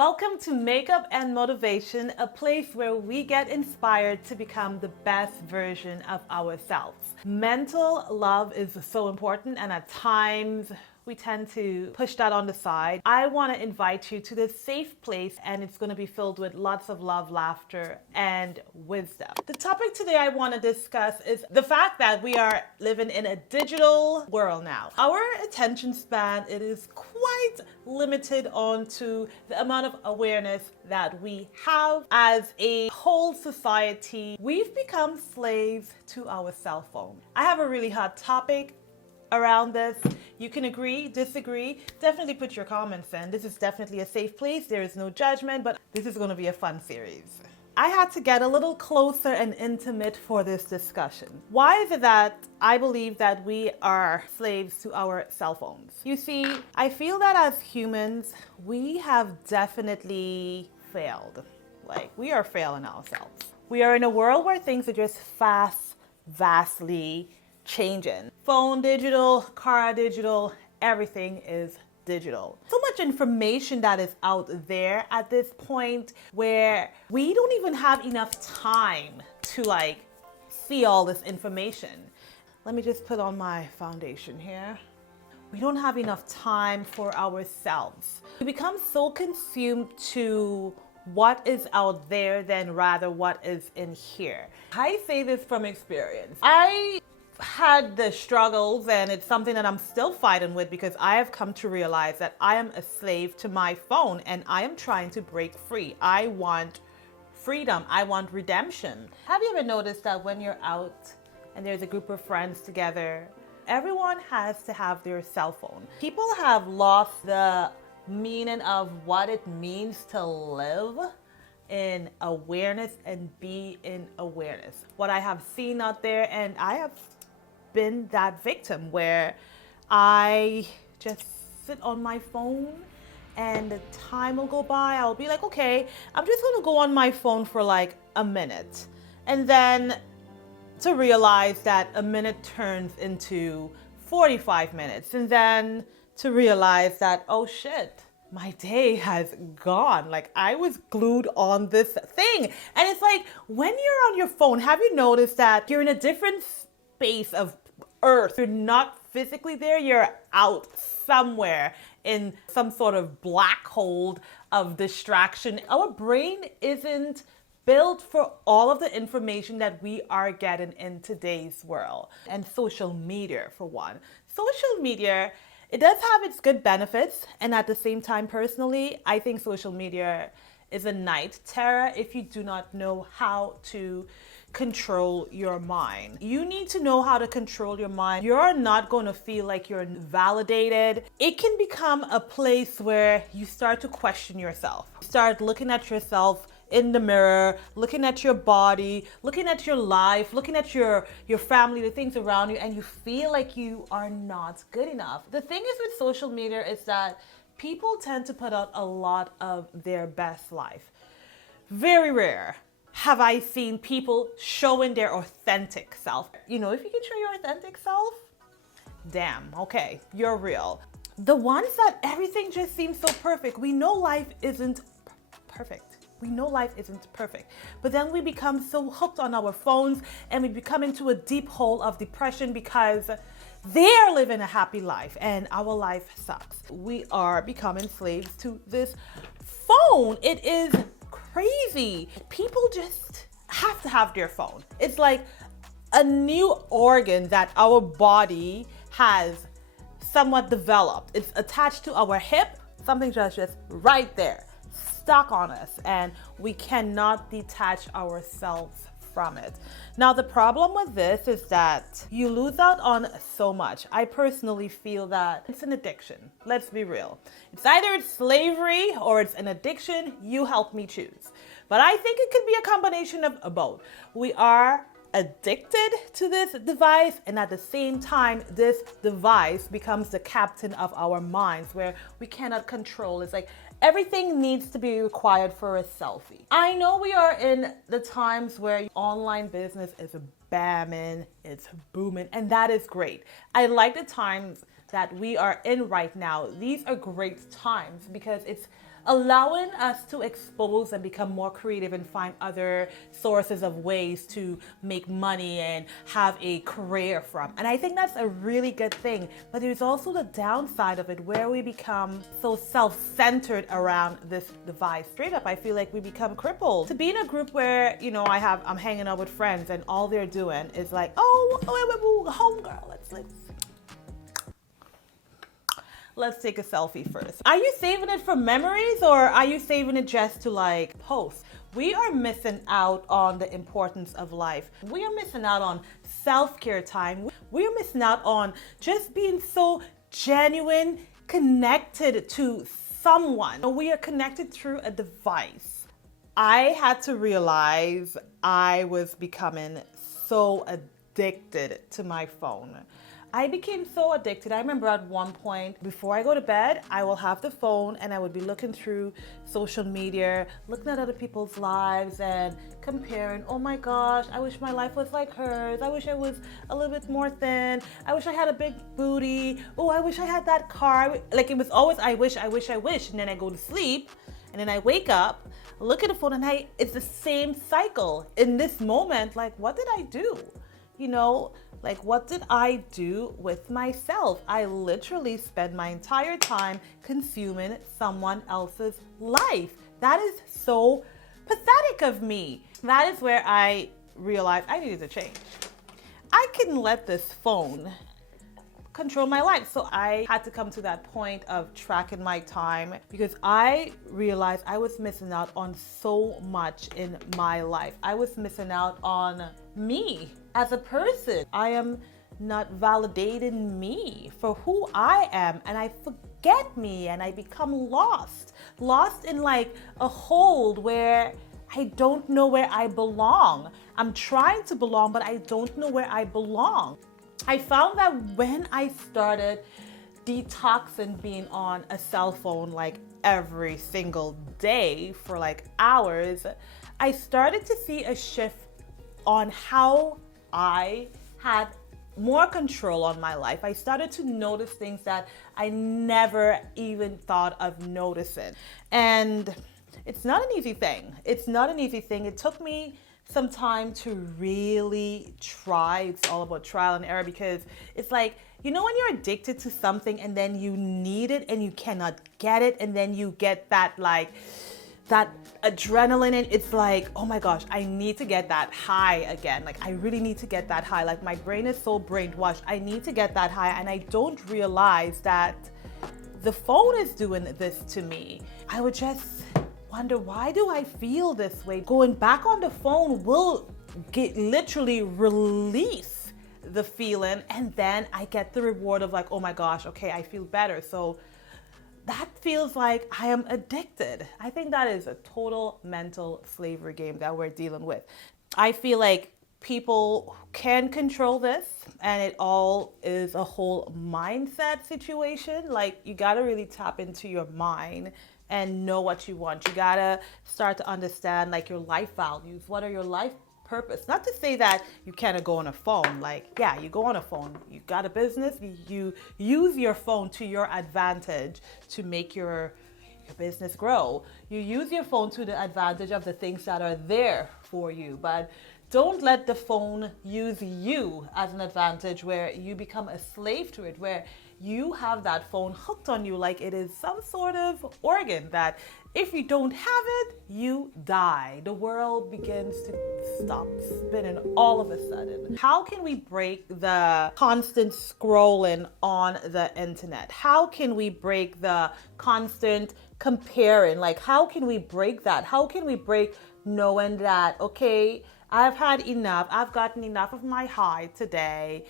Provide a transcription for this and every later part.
Welcome to Makeup and Motivation, a place where we get inspired to become the best version of ourselves. Mental love is so important, and at times we tend to push that on the side. I want to invite you to this safe place, and it's going to be filled with lots of love, laughter, and wisdom. The topic today I want to discuss is the fact that we are living in a digital world now. Our attention span, it is quite limited onto the amount of awareness that we have as a whole society. We've become slaves to our cell phone. I have a really hot topic around this. You can agree, disagree, definitely put your comments in. This is definitely a safe place. There is no judgment, but this is going to be a fun series. I had to get a little closer and intimate for this discussion. Why is it that I believe that we are slaves to our cell phones? You see, I feel that as humans, we have definitely failed. Like, we are failing ourselves. We are in a world where things are just vastly changing. Phone digital, car digital, everything is digital. So much information that is out there at this point where we don't even have enough time to see all this information. Let me just put on my foundation here. We don't have enough time for ourselves. We become so consumed to what is out there than rather what is in here. I say this from experience. I had the struggles, and it's something that I'm still fighting with because I have come to realize that I am a slave to my phone and I am trying to break free. I want freedom. I want redemption. Have you ever noticed that when you're out and there's a group of friends together, everyone has to have their cell phone? People have lost the meaning of what it means to live in awareness and be in awareness. What I have seen out there, and I have been that victim where I just sit on my phone and the time will go by. I'll be like, okay, I'm just gonna go on my phone for like a minute. And then to realize that a minute turns into 45 minutes. And then to realize that, oh shit, my day has gone. Like, I was glued on this thing. And it's like, when you're on your phone, have you noticed that you're in a different space of Earth? You're not physically there, you're out somewhere in some sort of black hole of distraction. Our brain isn't built for all of the information that we are getting in today's world. And social media, for one. Social media, it does have its good benefits, and at the same time, personally, I think social media is a night terror if you do not know how to control your mind. You need to know how to control your mind. You're not going to feel like you're validated. It can become a place where you start to question yourself. Start looking at yourself in the mirror, looking at your body, looking at your life, looking at your family, the things around you, and you feel like you are not good enough. The thing is with social media is that people tend to put out a lot of their best life. Very rare have I seen people showing their authentic self. You know, if you can show your authentic self, damn, okay, you're real. The ones that everything just seems so perfect, we know life isn't perfect. We know life isn't perfect. But then we become so hooked on our phones and we become into a deep hole of depression because they're living a happy life and our life sucks. We are becoming slaves to this phone. It is crazy. People just have to have their phone. It's like a new organ that our body has somewhat developed. It's attached to our hip, something just right there, stuck on us, and we cannot detach ourselves from it. Now, the problem with this is that you lose out on so much. I personally feel that it's an addiction. Let's be real. It's either it's slavery or it's an addiction. You help me choose. But I think it could be a combination of both. We are addicted to this device, and at the same time, this device becomes the captain of our minds where we cannot control. It's like everything needs to be required for a selfie. I know we are in the times where online business is booming, it's booming, and that is great. I like the times that we are in right now. These are great times because it's allowing us to expose and become more creative and find other sources of ways to make money and have a career from. And I think that's a really good thing. But there's also the downside of it where we become so self-centered around this device. Straight up, I feel like we become crippled. To be in a group where, I'm hanging out with friends and all they're doing is like, homegirl, let's take a selfie first. Are you saving it for memories or are you saving it just to like post? We are missing out on the importance of life. We are missing out on self-care time. We are missing out on just being so genuine, connected to someone. We are connected through a device. I had to realize I was becoming so addicted to my phone. I became so addicted. I remember at one point, before I go to bed, I will have the phone and I would be looking through social media, looking at other people's lives and comparing, oh my gosh, I wish my life was like hers. I wish I was a little bit more thin. I wish I had a big booty. Oh, I wish I had that car. Like it was always, I wish. And then I go to sleep and then I wake up, look at the phone and it's the same cycle. In this moment, like, what did I do? Like, what did I do with myself? I literally spend my entire time consuming someone else's life. That is so pathetic of me. That is where I realized I needed to change. I couldn't let this phone control my life. So I had to come to that point of tracking my time because I realized I was missing out on so much in my life. I was missing out on me as a person. I am not validating me for who I am, and I forget me and I become lost in like a hold where I don't know where I belong. I'm trying to belong, but I don't know where I belong. I found that when I started detoxing being on a cell phone like every single day for like hours, I started to see a shift on how I had more control on my life. I started to notice things that I never even thought of noticing. And it's not an easy thing. It took me some time to really try. It's all about trial and error because it's like, when you're addicted to something and then you need it and you cannot get it and then you get that adrenaline and it's like, oh my gosh, I need to get that high again. Like I really need to get that high. Like my brain is so brainwashed. I need to get that high and I don't realize that the phone is doing this to me. I would just wonder, why do I feel this way? Going back on the phone will literally release the feeling and then I get the reward of like, oh my gosh, okay, I feel better. So that feels like I am addicted. I think that is a total mental slavery game that we're dealing with. I feel like people can control this and it all is a whole mindset situation. Like you gotta really tap into your mind and know what you want. You gotta start to understand like your life values. What are your life purpose? Not to say that you can't go on a phone. Like, yeah, you go on a phone. You got a business. You use your phone to your advantage to make your business grow. You use your phone to the advantage of the things that are there for you. But don't let the phone use you as an advantage where you become a slave to it, where you have that phone hooked on you like it is some sort of organ that if you don't have it, you die. The world begins to stop spinning all of a sudden. How can we break the constant scrolling on the internet? How can we break the constant comparing? Like, how can we break that? How can we break knowing that, okay, I've had enough. I've gotten enough of my high today.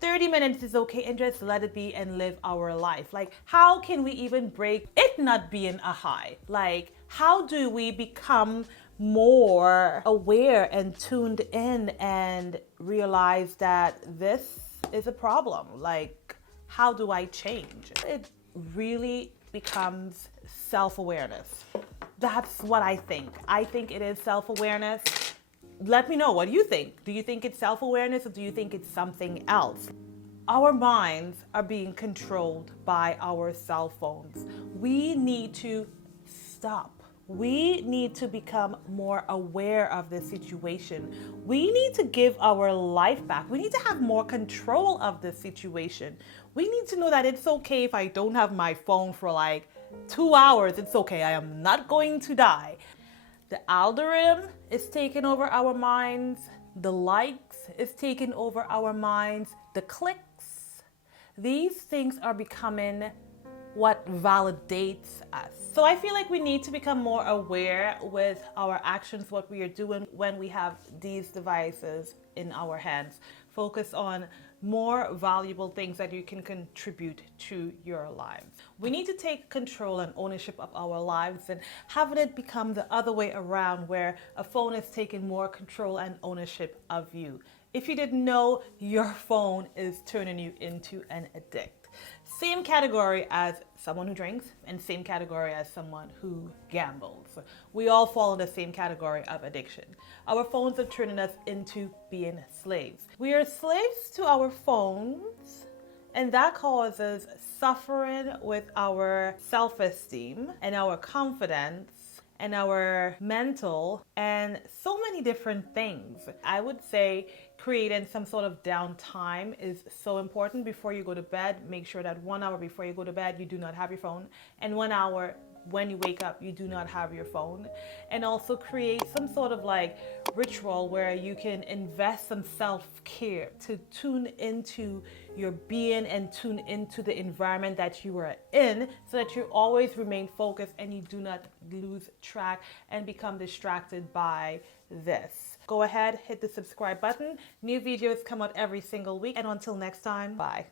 30 minutes is okay and just let it be and live our life. Like, how can we even break it not being a high? Like, how do we become more aware and tuned in and realize that this is a problem? Like, how do I change? It really becomes self-awareness. That's what I think. I think it is self-awareness. Let me know, what do you think? Do you think it's self-awareness or do you think it's something else? Our minds are being controlled by our cell phones. We need to stop. We need to become more aware of the situation. We need to give our life back. We need to have more control of the situation. We need to know that it's okay if I don't have my phone for like 2 hours. It's okay. I am not going to die. The algorithm is taking over our minds. The likes is taking over our minds. The clicks. These things are becoming what validates us. So I feel like we need to become more aware with our actions, what we are doing when we have these devices in our hands. Focus on more valuable things that you can contribute to your lives. We need to take control and ownership of our lives and having it become the other way around where a phone is taking more control and ownership of you. If you didn't know, your phone is turning you into an addict. Same category as someone who drinks and same category as someone who gambles. We all fall in the same category of addiction. Our phones are turning us into being slaves. We are slaves to our phones, and that causes suffering with our self-esteem and our confidence and our mental and so many different things. I would say creating some sort of downtime is so important before you go to bed. Make sure that 1 hour before you go to bed, you do not have your phone, and 1 hour when you wake up, you do not have your phone. And also create some sort of like ritual where you can invest some self-care to tune into your being and tune into the environment that you are in so that you always remain focused and you do not lose track and become distracted by this. Go ahead, hit the subscribe button. New videos come out every single week. And until next time, bye.